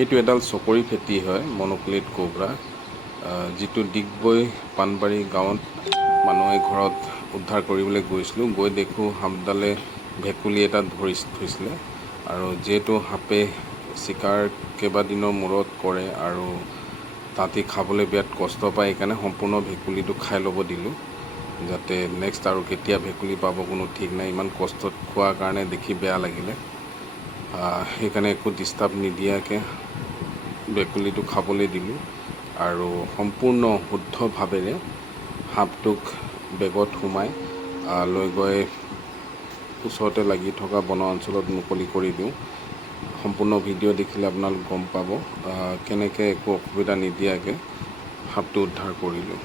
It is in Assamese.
এইটো এডাল চকৰি ফেটি হয়, মনোক্লেট কোব্ৰা, যিটো ডিগবৈ পাণবাৰী গাঁৱত মানুহে ঘৰত উদ্ধাৰ কৰিবলৈ গৈছিলোঁ। গৈ দেখোঁ সাপডালে ভেকুলী এটা ধৰি থৈছিলে, আৰু যিহেতু সাপে চিকাৰ কেইবাদিনৰ মূৰত কৰে আৰু তাহাঁতি খাবলৈ বিৰাট কষ্ট পায়, সেইকাৰণে সম্পূৰ্ণ ভেকুলীটো খাই ল'ব দিলোঁ, যাতে নেক্সট আৰু কেতিয়া ভেকুলী পাব কোনো ঠিক নাই। ইমান কষ্টত খোৱাৰ কাৰণে দেখি বেয়া লাগিলে, সেইকাৰণে একো ডিষ্টাৰ্ব নিদিয়াকৈ ভেকুলীটো খাবলৈ দিলোঁ, আৰু সম্পূৰ্ণ শুদ্ধভাৱেৰে সাপটোক বেগত সোমাই লৈ গৈ ওচৰতে লাগি থকা বনাঞ্চলত মুকলি কৰি দিওঁ। সম্পূৰ্ণ ভিডিঅ' দেখিলে আপোনালোক গম পাব কেনেকৈ একো অসুবিধা নিদিয়াকৈ সাপটো উদ্ধাৰ কৰিলোঁ।